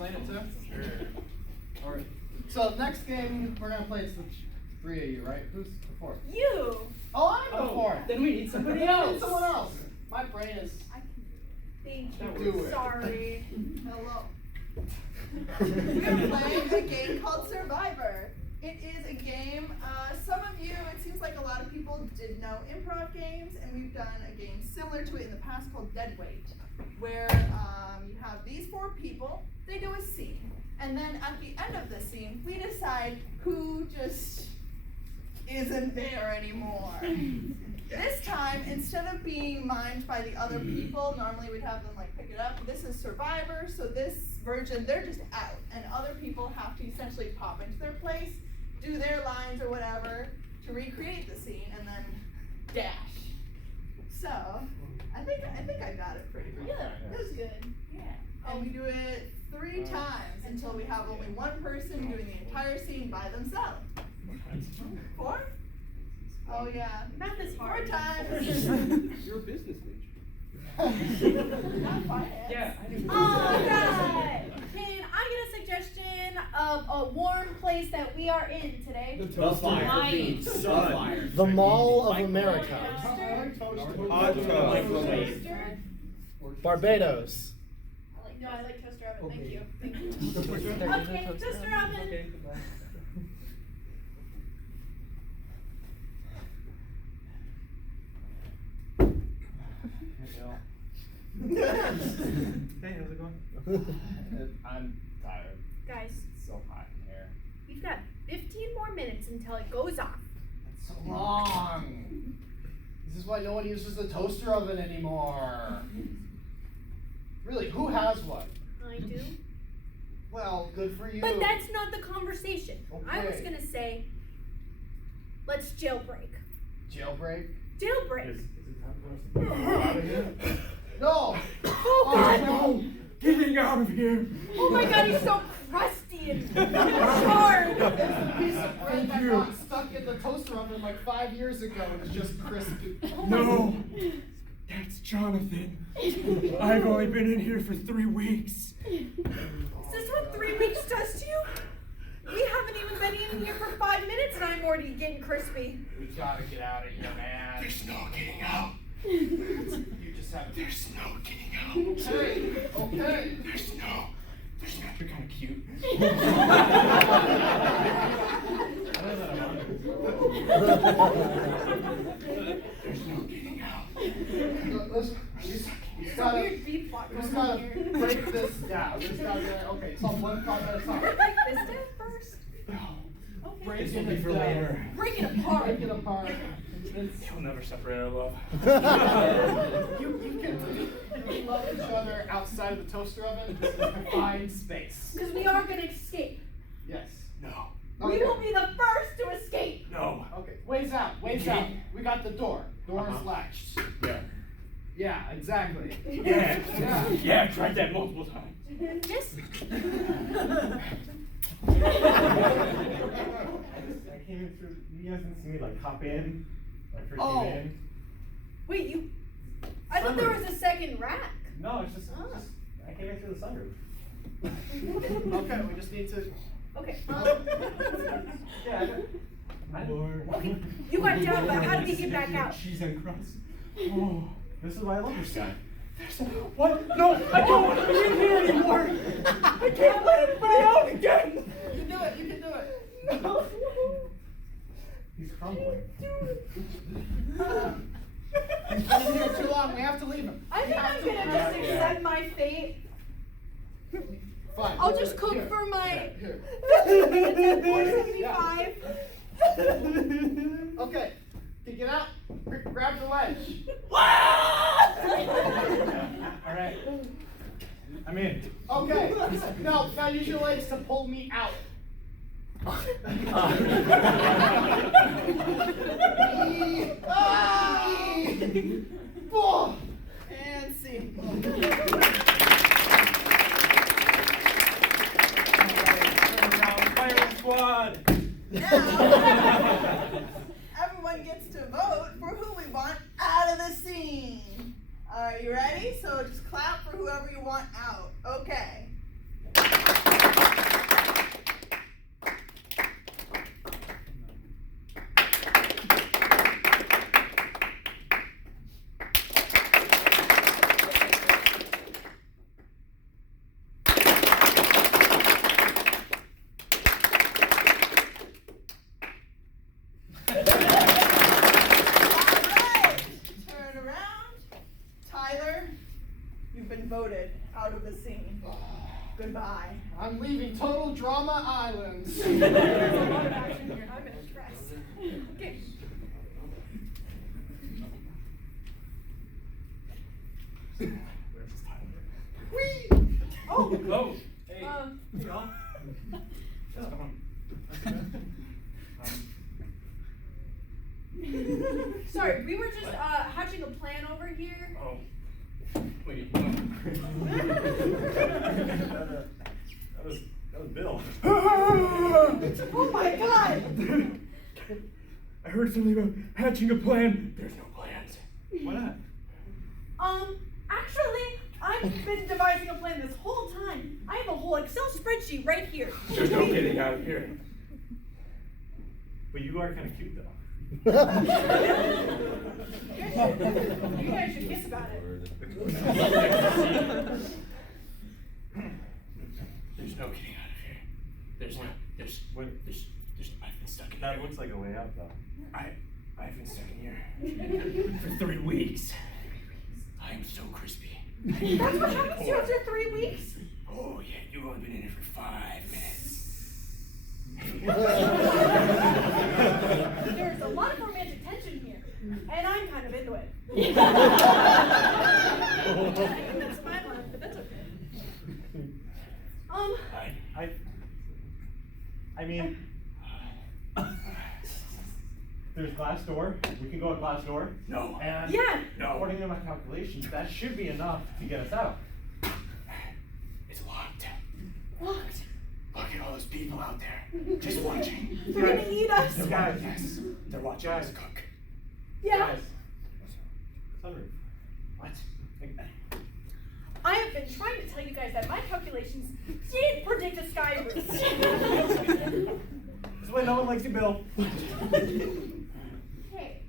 explain it to? Sure. All right. So next game we're gonna play is the three of you, right? Who's the fourth? You! Oh, I'm the fourth. Then we need somebody We else. need someone else. My brain is. Thank Do you. it. Sorry. Hello. We're playing a game called Survivor. It is a game, some of you, it seems like a lot of people did know improv games, and we've done a game similar to it in the past called Deadweight, where you have these four people, they do a scene, and then at the end of the scene, we decide who just isn't there anymore. This time, instead of being mimed by the other people, normally we'd have them like pick it up. This is Survivor, so this version, they're just out, and other people have to essentially pop into their place, do their lines or whatever to recreate the scene, and then dash. So, I think I got it pretty good. Yeah. It was good. Yeah. And we do it 3 times until we have only one person doing the entire scene by themselves. 4? Oh yeah. Math is 4 hard. times. You're a business major. Not finance. Yeah, I do. Alright! Can I get a suggestion of a warm place that we are in today? The fire. The Mall of America. Hot tub. Microwave. Barbados. No, I like toaster oven. Thank you. Thank you. Okay, toaster oven. Okay, goodbye. Hey, how's it going? I'm tired. Guys, It's so hot in here. we've got 15 more minutes until it goes off. It's so long. This is why no one uses the toaster oven anymore. Really, who has one? I do. Well, good for you. But that's not the conversation. I was Okay. gonna say, let's jailbreak. Jailbreak? Jailbreak. No! Oh God! no! Getting out of here. Oh my God, he's so crusty and charred. It's a piece of bread that got stuck in the toaster oven like 5 years ago and it's just crispy. No, that's Jonathan. I've only been in here for 3 weeks. Is this what 3 weeks does to you? We haven't even been in here for 5 minutes and I'm already getting crispy. We gotta get out of here, man. There's no getting out. You just have to. There's no getting out. Okay, okay. There's no. You're kind of cute. There's no getting out. Listen, you just It's a gotta, weird beat block we just going on gotta here. break this down. We just gotta be like, okay, it's on one part at a time. Break this down first. Okay. Break This will be for later. Break it apart. Break it apart. You'll never separate our love. You can love each other outside of the toaster oven. This is a confined space. Because we are going to escape. Yes. No. We Okay. will be the first to escape. No. Okay, ways out, ways out. We got the door. Door is latched. Yeah. Yeah, exactly. Yeah. Yeah. Yeah, I've tried that multiple times. Yes. I came in through. You guys didn't see me like hop in, like first Oh. came in. Wait, you. I thought there was a second rack. No, it's just I came in through the sunroof. Okay, we just need to. Okay. Yeah. Okay. You got down, but how do we get back out? Cheese and crust. Oh. This is why I love this guy. What? No, I don't want to be in here anymore. I can't let anybody out again. You can do it, you can do it. No. He's crumbling. He's been in here too long, we have to leave him. I think I'm gonna just accept my fate. Fine. I'll here, just cook here, for my here. 475. Okay, can you get out? Grab the ledge. Alright. I'm in. Okay, now use your legs to pull me out. And see. Firing squad. Now, everyone gets to vote for who we want out of the scene. Are you ready? So just clap for whoever you want out. Okay. I'm leaving Total Drama Islands. There's a lot of action here. I'm in a dress. Okay. Whee! Oh. Oh, hey. Hey, y'all. What's going on? Sorry, we were just hatching a plan over here. Oh. Wait. That was Bill. Oh my god! I heard something about hatching a plan. There's no plans. Why not? Actually, I've been devising a plan this whole time. I have a whole Excel spreadsheet right here. There's no getting out of here. But you are kind of cute though. You guys should kiss about it. There's no getting out of here. I've been stuck in That here. looks like a way out though. I've been stuck in here for 3 weeks. I am so crispy. That's what happens to you after 3 weeks? Oh yeah, you've only been in here for 5 minutes. There's a lot of romantic tension here, and I'm kind of into it. That's my line, but that's okay. I mean, there's glass door. We can go a glass door. No. And Yeah. No. according to my calculations, that should be enough to get us out. It's locked. Locked. Look at all those people out there, just watching. They're gonna eat us. No, guys. Yes, they're watching us cook. Yeah. Guys. Sunroof. What? I have been trying to tell you guys that my calculations did predict a sky roof. This is why no one likes you, Bill. Hey,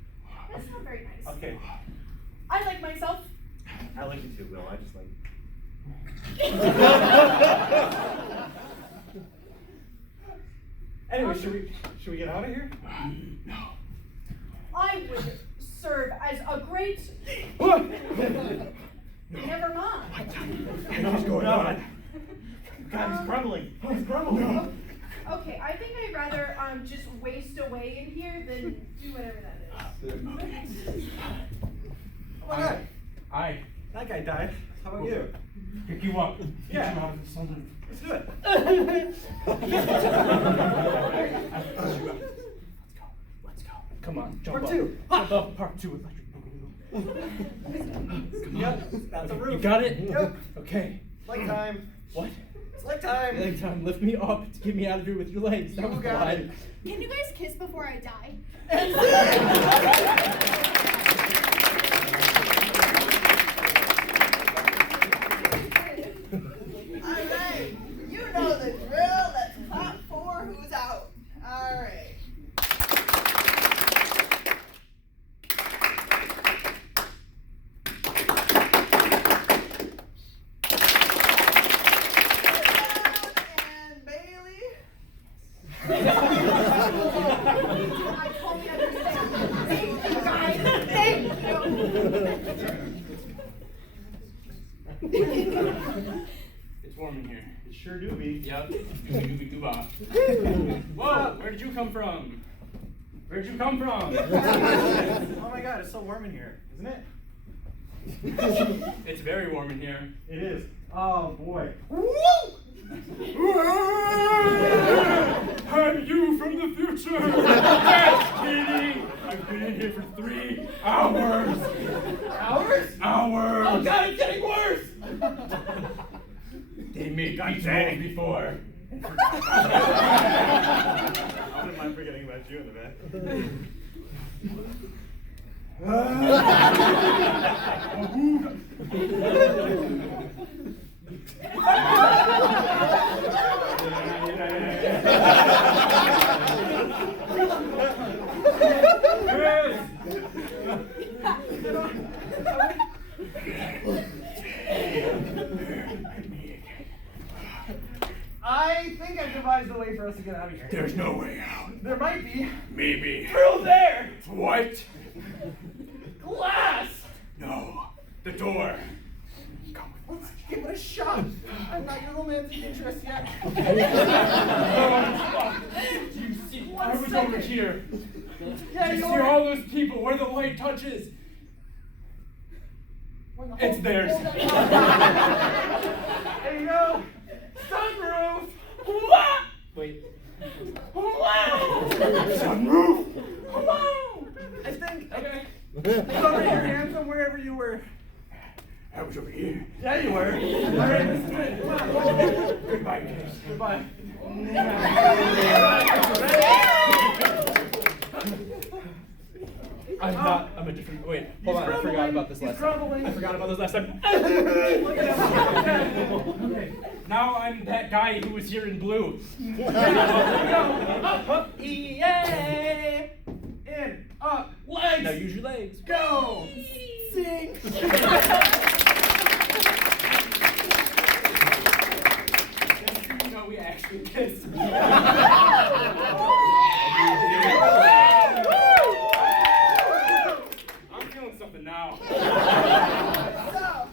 that's not very nice. Okay. I like myself. I like you too, Bill. I just like. Anyway, should we get out of here? No. I would serve as a great. Never mind. What's going on? God, he's crumbling. He's crumbling. Okay, I think I'd rather just waste away in here than do whatever that is. Oh my God. That guy died. How about you? Pick you up. Yeah. Get you out of the sun. Let's do it. Let's go. Come on, jump Part up. two. Jump up. Part 2 electric boogaloo. Yep, that's a roof. You got it? Yep. Okay. Leg time. What? It's leg time. Leg time. Lift me up to get me out of here with your legs. That You was got why. it. Can you guys kiss before I die? Alright, you know the drill. That's top 4 who's out. Alright. And Bailey. I totally understand. Thank you guys. Thank you. It's warm in here. It sure do be. Yep. Dooby-dooby-doo-bah. Whoa! Where did you come from? Where'd you come from? Oh my God, it's so warm in here, isn't it? It's very warm in here. It is. Oh boy. I'm you from the future! Yes, Katie! I've been in here for 3 hours! Hours? Hours! Oh God, it's getting worse! They made these walls before. I wouldn't mind forgetting about you in the back. I think I've devised a way for us to get out of here. There's no way out. There might be. Maybe. Through there! What? Glass! No. The door. Come with me. what a shock. I'm not your romantic interest yet. You see, One I was second. over here. Yeah, Do you you see are. all those people where the light touches? It's theirs. There you go. Sunroof! What? Wait. Wow! Sunroof. Wow! I think Okay. it's over your hands from wherever you were. I was over here. Yeah, you were. All right, this is it. Come on. Goodbye, guys. Goodbye. I'm a different. Wait, hold on. I forgot about this He's last time. crumbling. I forgot about this last time. Look at him. Okay. Now I'm that guy who was here in blue. Yeah. In, up, legs. Now use your legs. Go. Sing. No, we actually kissed. I'm feeling something now. So,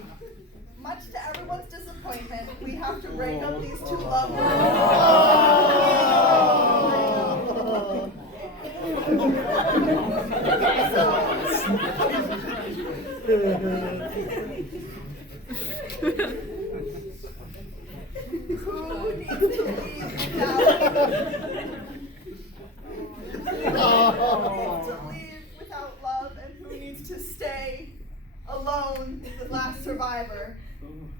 much to everyone's disappointment, we have to break up these two lovers. Who needs to leave without love, and who needs to stay alone is the last survivor?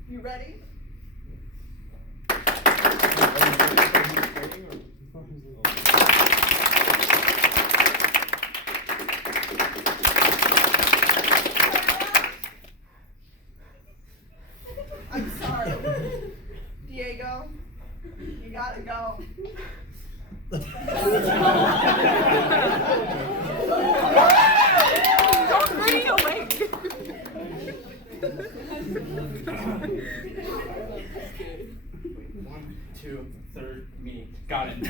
You ready? I'm sorry. Diego, you gotta go. Don't hurry away. One, two, third, me. Got it.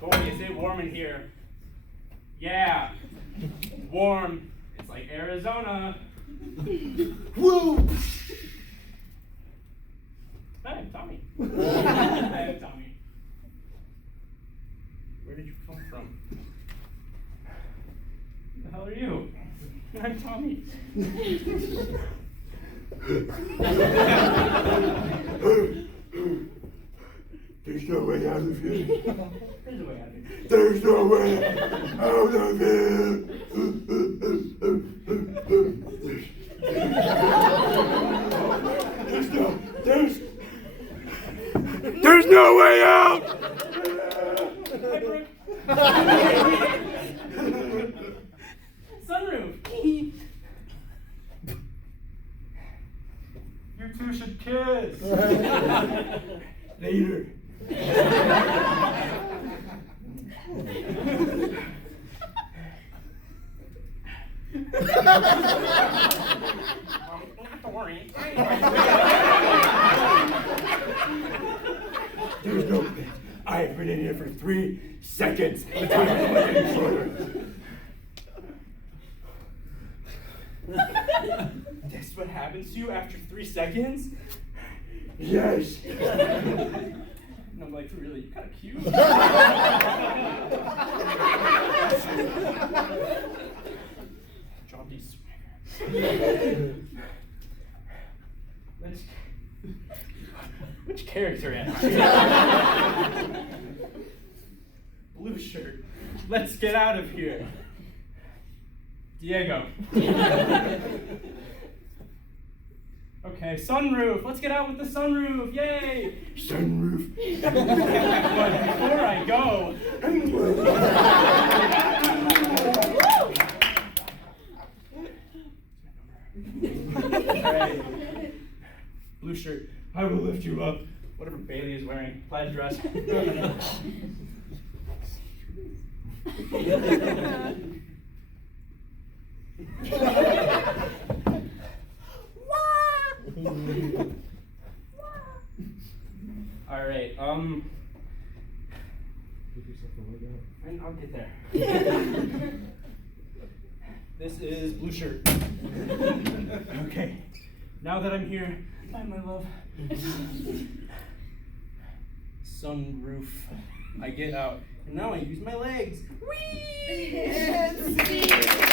Boy, is it warm in here. Yeah. Warm. It's like Arizona. Woo! Hey, Tommy. Hey, Tommy. Where did you come from? Who the hell are you? I'm Tommy. There's no way out of here. There's a way out of here. There's no way out of here. There's no way out. Hi, Brooke. Sunroof. You two should kiss. Later. Don't worry. There's no bit. I have been in here for 3 seconds. The time is getting shorter. That's what happens to you after 3 seconds? Yes. And I'm like, really, you're kind of cute. Jaunty swagger. Which character am I? Blue shirt. Let's get out of here. Diego. Okay, sunroof. Let's get out with the sunroof. Yay! Sunroof. But before I go, Alright. Blue shirt. I will lift you up. Whatever Bailey is wearing. Plaid dress. Alright, and I'll get there. This is blue shirt. Okay. Now that I'm here, bye, my love. Sunroof. I get out, and now I use my legs. Whee! And see.